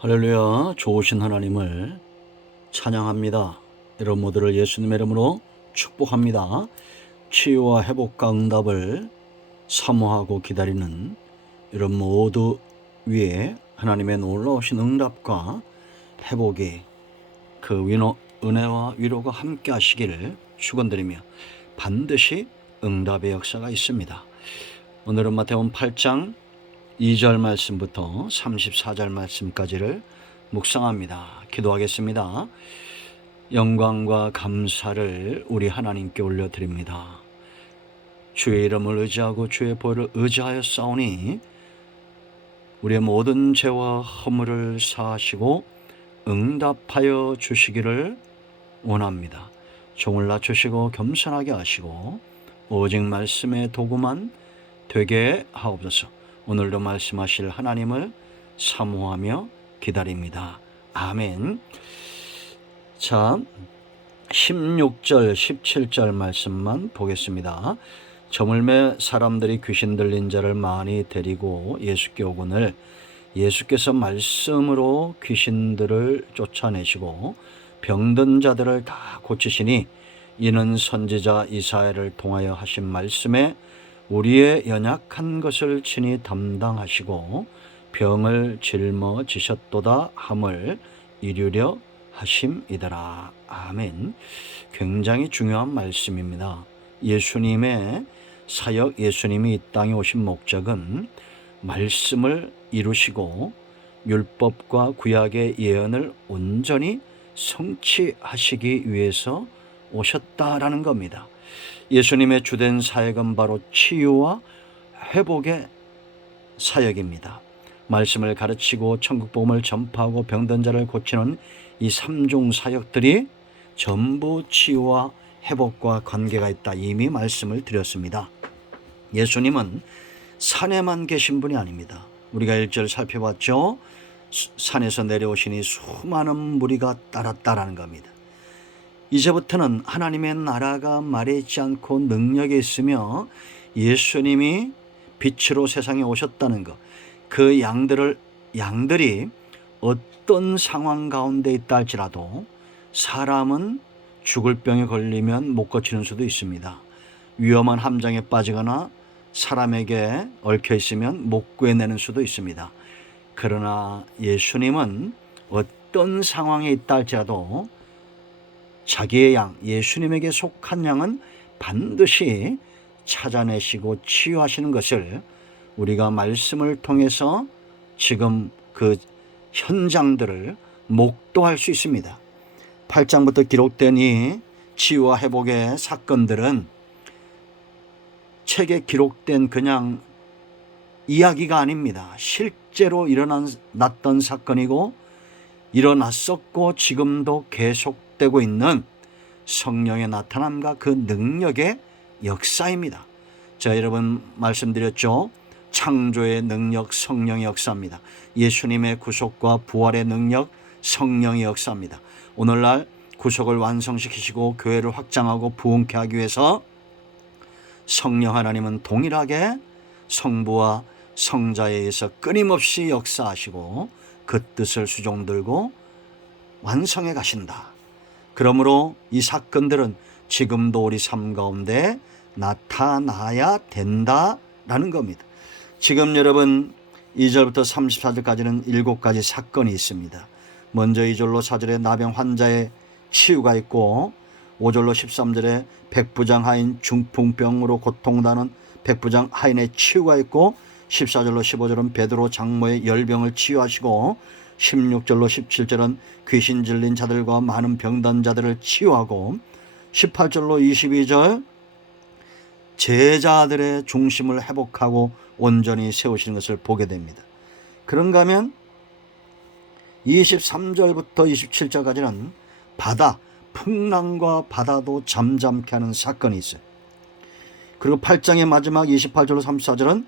할렐루야. 좋으신 하나님을 찬양합니다. 여러분 모두를 예수님의 이름으로 축복합니다. 치유와 회복과 응답을 사모하고 기다리는 여러분 모두 위에 하나님의 놀라우신 응답과 회복이 그 은혜와 위로가 함께 하시기를 축원드리며 반드시 응답의 역사가 있습니다. 오늘은 마태복음 8장 2절 말씀부터 34절 말씀까지를 묵상합니다. 기도하겠습니다. 영광과 감사를 우리 하나님께 올려드립니다. 주의 이름을 의지하고 주의 보혈을 의지하여 싸우니 우리의 모든 죄와 허물을 사하시고 응답하여 주시기를 원합니다. 종을 낮추시고 겸손하게 하시고 오직 말씀의 도구만 되게 하옵소서. 오늘도 말씀하실 하나님을 사모하며 기다립니다. 아멘. 자, 16절, 17절 말씀만 보겠습니다. 저물매 사람들이 귀신 들린 자를 많이 데리고 예수께 오거늘 예수께서 말씀으로 귀신들을 쫓아내시고 병든 자들을 다 고치시니 이는 선지자 이사야를 통하여 하신 말씀에 우리의 연약한 것을 친히 담당하시고 병을 짊어지셨도다 함을 이루려 하심이더라. 아멘. 굉장히 중요한 말씀입니다. 예수님의 사역, 예수님이 이 땅에 오신 목적은 말씀을 이루시고 율법과 구약의 예언을 온전히 성취하시기 위해서 오셨다라는 겁니다. 예수님의 주된 사역은 바로 치유와 회복의 사역입니다. 말씀을 가르치고 천국 복음을 전파하고 병든 자를 고치는 이 3종 사역들이 전부 치유와 회복과 관계가 있다. 이미 말씀을 드렸습니다. 예수님은 산에만 계신 분이 아닙니다. 우리가 1절 살펴봤죠. 산에서 내려오시니 수많은 무리가 따랐다라는 겁니다. 이제부터는 하나님의 나라가 말해있지 않고 능력이 있으며 예수님이 빛으로 세상에 오셨다는 것, 그 양들이 어떤 상황 가운데 있다 할지라도 사람은 죽을 병에 걸리면 못 고치는 수도 있습니다. 위험한 함정에 빠지거나 사람에게 얽혀 있으면 못 구해내는 수도 있습니다. 그러나 예수님은 어떤 상황에 있다 할지라도 자기의 양, 예수님에게 속한 양은 반드시 찾아내시고 치유하시는 것을 우리가 말씀을 통해서 지금 그 현장들을 목도할 수 있습니다. 8장부터 기록된 이 치유와 회복의 사건들은 책에 기록된 그냥 이야기가 아닙니다. 실제로 일어났던 사건이고 일어났었고 지금도 계속되고 있는 성령의 나타남과 그 능력의 역사입니다. 자, 여러분 말씀드렸죠. 창조의 능력, 성령의 역사입니다. 예수님의 구속과 부활의 능력, 성령의 역사입니다. 오늘날 구속을 완성시키시고 교회를 확장하고 부흥케 하기 위해서 성령 하나님은 동일하게 성부와 성자에 의해서 끊임없이 역사하시고 그 뜻을 수종들고 완성해 가신다. 그러므로 이 사건들은 지금도 우리 삶 가운데 나타나야 된다라는 겁니다. 지금 여러분 2절부터 34절까지는 7가지 사건이 있습니다. 먼저 2절로 4절에 나병 환자의 치유가 있고 5절로 13절에 백부장 하인 중풍병으로 고통당하는 백부장 하인의 치유가 있고 14절로 15절은 베드로 장모의 열병을 치유하시고 16절로 17절은 귀신 들린 자들과 많은 병든 자들을 치유하고 18절로 22절 제자들의 중심을 회복하고 온전히 세우시는 것을 보게 됩니다. 그런가 하면 23절부터 27절까지는 풍랑과 바다도 잠잠케 하는 사건이 있어요. 그리고 8장의 마지막 28절로 34절은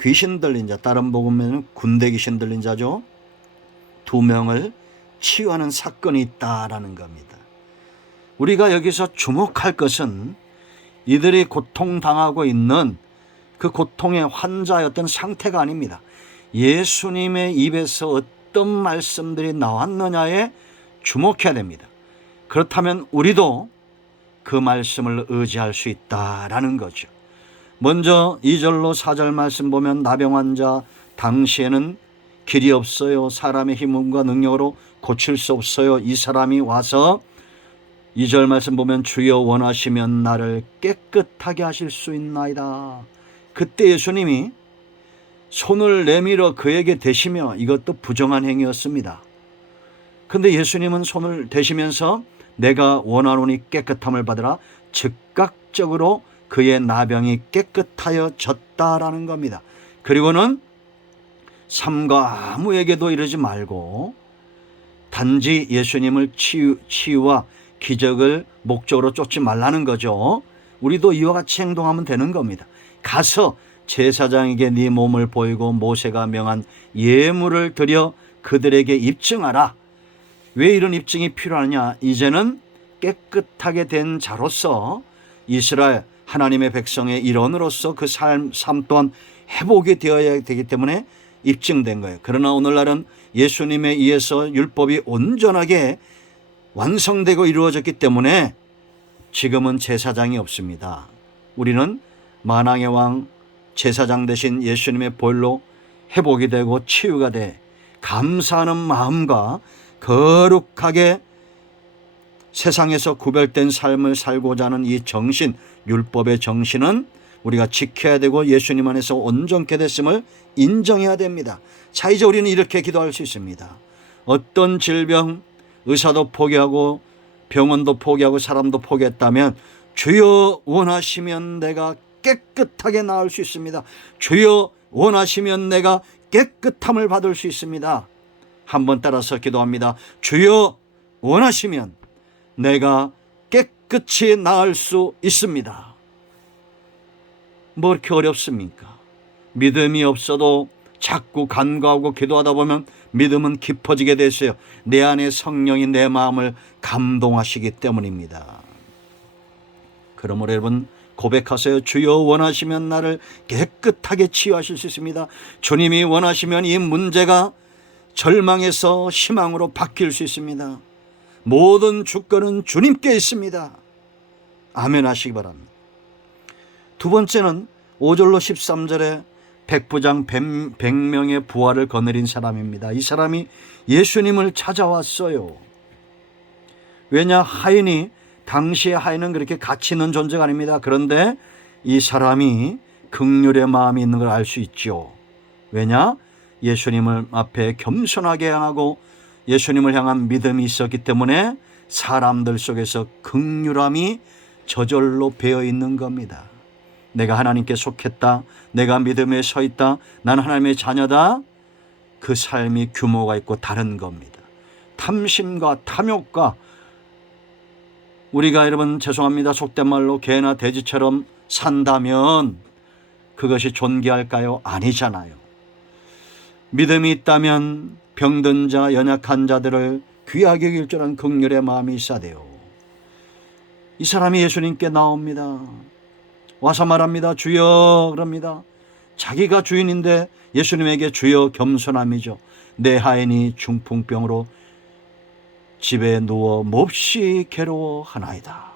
귀신 들린 자, 다른 복음에는 군대 귀신 들린 자죠. 2명을 치유하는 사건이 있다라는 겁니다. 우리가 여기서 주목할 것은 이들이 고통당하고 있는 그 고통의 환자였던 상태가 아닙니다. 예수님의 입에서 어떤 말씀들이 나왔느냐에 주목해야 됩니다. 그렇다면 우리도 그 말씀을 의지할 수 있다라는 거죠. 먼저 2절로 4절 말씀 보면 나병 환자 당시에는 길이 없어요. 사람의 힘과 능력으로 고칠 수 없어요. 이 사람이 와서 2절 말씀 보면 주여 원하시면 나를 깨끗하게 하실 수 있나이다. 그때 예수님이 손을 내밀어 그에게 대시며 이것도 부정한 행위였습니다. 근데 예수님은 손을 대시면서 내가 원하노니 깨끗함을 받으라 즉각적으로 그의 나병이 깨끗하여졌다라는 겁니다. 그리고는 삼가 아무에게도 이르지 말고 단지 예수님을 치유와 기적을 목적으로 쫓지 말라는 거죠. 우리도 이와 같이 행동하면 되는 겁니다. 가서 제사장에게 네 몸을 보이고 모세가 명한 예물을 드려 그들에게 입증하라. 왜 이런 입증이 필요하냐? 이제는 깨끗하게 된 자로서 이스라엘 하나님의 백성의 일원으로서 그 삶 또한 회복이 되어야 되기 때문에 입증된 거예요. 그러나 오늘날은 예수님에 의해서 율법이 온전하게 완성되고 이루어졌기 때문에 지금은 제사장이 없습니다. 우리는 만왕의 왕 제사장 대신 예수님의 보혈로 회복이 되고 치유가 돼 감사하는 마음과 거룩하게 세상에서 구별된 삶을 살고자 하는 이 정신, 율법의 정신은 우리가 지켜야 되고 예수님 안에서 온전케 됐음을 인정해야 됩니다. 자, 이제 우리는 이렇게 기도할 수 있습니다. 어떤 질병, 의사도 포기하고 병원도 포기하고 사람도 포기했다면 주여 원하시면 내가 깨끗하게 나을 수 있습니다. 주여 원하시면 내가 깨끗함을 받을 수 있습니다. 한번 따라서 기도합니다. 주여 원하시면 내가 깨끗이 나을 수 있습니다. 뭐 이렇게 어렵습니까? 믿음이 없어도 자꾸 간구하고 기도하다 보면 믿음은 깊어지게 되세요. 내 안에 성령이 내 마음을 감동하시기 때문입니다. 그러므로 여러분 고백하세요. 주여 원하시면 나를 깨끗하게 치유하실 수 있습니다. 주님이 원하시면 이 문제가 절망에서 희망으로 바뀔 수 있습니다. 모든 주권은 주님께 있습니다. 아멘 하시기 바랍니다. 두 번째는 5절로 13절에 백부장 100명의 부활을 거느린 사람입니다. 이 사람이 예수님을 찾아왔어요. 왜냐? 하인이, 당시의 하인은 그렇게 가치 있는 존재가 아닙니다. 그런데 이 사람이 긍휼의 마음이 있는 걸 알 수 있죠. 왜냐? 예수님을 앞에 겸손하게 향하고 예수님을 향한 믿음이 있었기 때문에 사람들 속에서 긍휼함이 저절로 배어 있는 겁니다. 내가 하나님께 속했다, 내가 믿음에 서 있다, 나는 하나님의 자녀다, 그 삶이 규모가 있고 다른 겁니다. 탐심과 탐욕과 우리가 여러분 죄송합니다, 속된 말로 개나 돼지처럼 산다면 그것이 존귀할까요? 아니잖아요. 믿음이 있다면 병든 자, 연약한 자들을 귀하게 여길 줄 아는 긍휼의 마음이 있어야 돼요. 이 사람이 예수님께 나옵니다. 와서 말합니다. 주여, 그럽니다. 자기가 주인인데 예수님에게 주여 겸손함이죠. 내 하인이 중풍병으로 집에 누워 몹시 괴로워하나이다.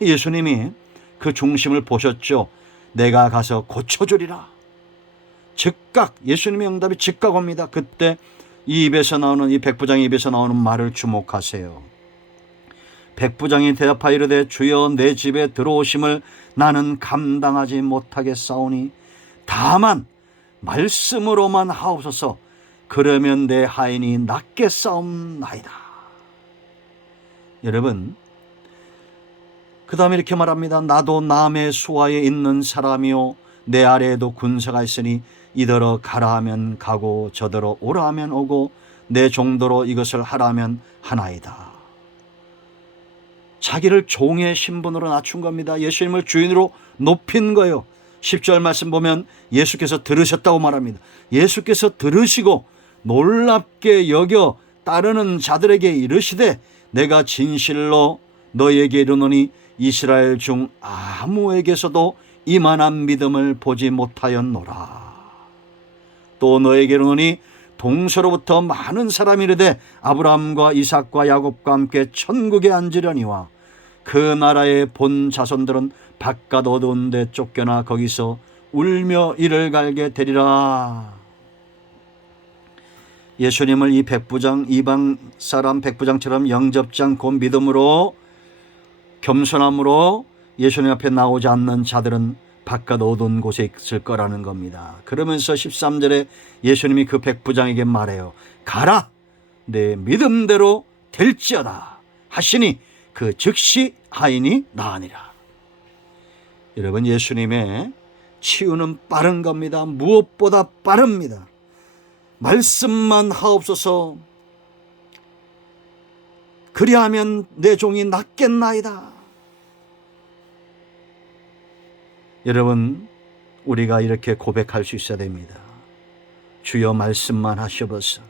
예수님이 그 중심을 보셨죠. 내가 가서 고쳐주리라. 즉각, 예수님의 응답이 즉각 옵니다. 그때 이 백부장의 입에서 나오는 말을 주목하세요. 백부장이 대답하여 이르되 주여 내 집에 들어오심을 나는 감당하지 못하겠사오니 다만 말씀으로만 하옵소서. 그러면 내 하인이 낫겠사옵나이다. 여러분, 그 다음에 이렇게 말합니다. 나도 남의 수하에 있는 사람이요 내 아래에도 군사가 있으니 이더러 가라 하면 가고 저더러 오라 하면 오고 내 정도로 이것을 하라 하면 하나이다. 자기를 종의 신분으로 낮춘 겁니다. 예수님을 주인으로 높인 거예요. 10절 말씀 보면 예수께서 들으셨다고 말합니다. 예수께서 들으시고 놀랍게 여겨 따르는 자들에게 이르시되 내가 진실로 너에게 이르노니 이스라엘 중 아무에게서도 이만한 믿음을 보지 못하였노라. 또 너에게 이르노니 동서로부터 많은 사람이 이르되 아브라함과 이삭과 야곱과 함께 천국에 앉으려니와 그 나라의 본 자손들은 바깥 어두운 데 쫓겨나 거기서 울며 이를 갈게 되리라. 예수님을 이 백부장, 이방 사람 백부장처럼 영접지 않고 믿음으로 겸손함으로 예수님 앞에 나오지 않는 자들은 바깥 어두운 곳에 있을 거라는 겁니다. 그러면서 13절에 예수님이 그 백부장에게 말해요. 가라, 내 믿음대로 될지어다 하시니 그 즉시 하인이 나으니라. 여러분, 예수님의 치유는 빠른 겁니다. 무엇보다 빠릅니다. 말씀만 하옵소서. 그리하면 내 종이 낫겠나이다. 여러분, 우리가 이렇게 고백할 수 있어야 됩니다. 주여 말씀만 하셔서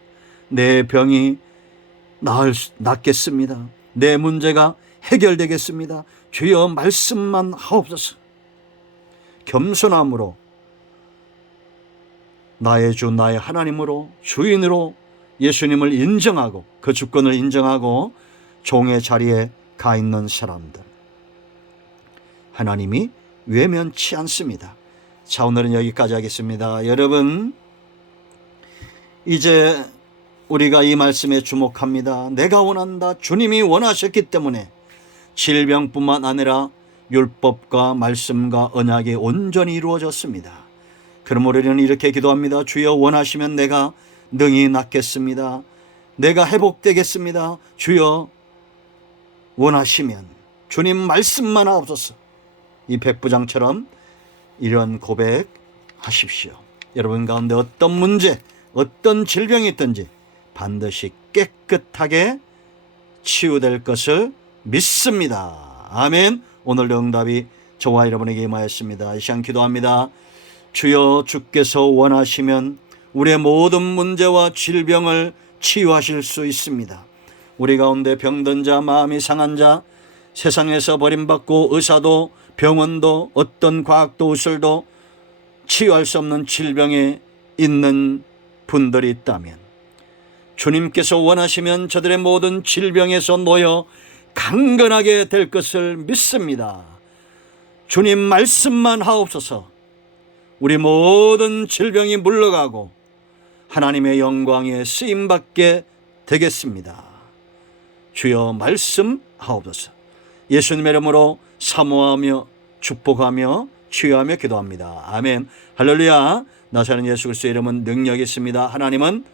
내 병이 낫겠습니다. 내 문제가 해결되겠습니다. 주여 말씀만 하옵소서. 겸손함으로 나의 주 나의 하나님으로 주인으로 예수님을 인정하고 그 주권을 인정하고 종의 자리에 가 있는 사람들, 하나님이 외면치 않습니다. 자, 오늘은 여기까지 하겠습니다. 여러분, 이제 우리가 이 말씀에 주목합니다. 내가 원한다. 주님이 원하셨기 때문에 질병뿐만 아니라 율법과 말씀과 언약이 온전히 이루어졌습니다. 그러므로 우리는 이렇게 기도합니다. 주여 원하시면 내가 능히 낫겠습니다. 내가 회복되겠습니다. 주여 원하시면 주님 말씀만 하옵소서. 이 백부장처럼 이런 고백하십시오. 여러분 가운데 어떤 문제, 어떤 질병이 있든지 반드시 깨끗하게 치유될 것을 믿습니다. 아멘. 오늘도 응답이 저와 여러분에게 임하였습니다. 이 시간 기도합니다. 주여, 주께서 원하시면 우리의 모든 문제와 질병을 치유하실 수 있습니다. 우리 가운데 병든 자, 마음이 상한 자, 세상에서 버림받고 의사도 병원도 어떤 과학도 의술도 치유할 수 없는 질병에 있는 분들이 있다면 주님께서 원하시면 저들의 모든 질병에서 놓여 강건하게 될 것을 믿습니다. 주님 말씀만 하옵소서. 우리 모든 질병이 물러가고 하나님의 영광에 쓰임받게 되겠습니다. 주여 말씀하옵소서. 예수님의 이름으로 사모하며 축복하며 치유하며 기도합니다. 아멘. 할렐루야. 나사렛 예수 그리스도의 이름은 능력이 있습니다. 하나님은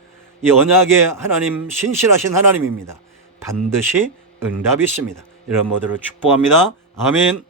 이 언약의 하나님, 신실하신 하나님입니다. 반드시 응답이 있습니다. 이런 모두를 축복합니다. 아멘.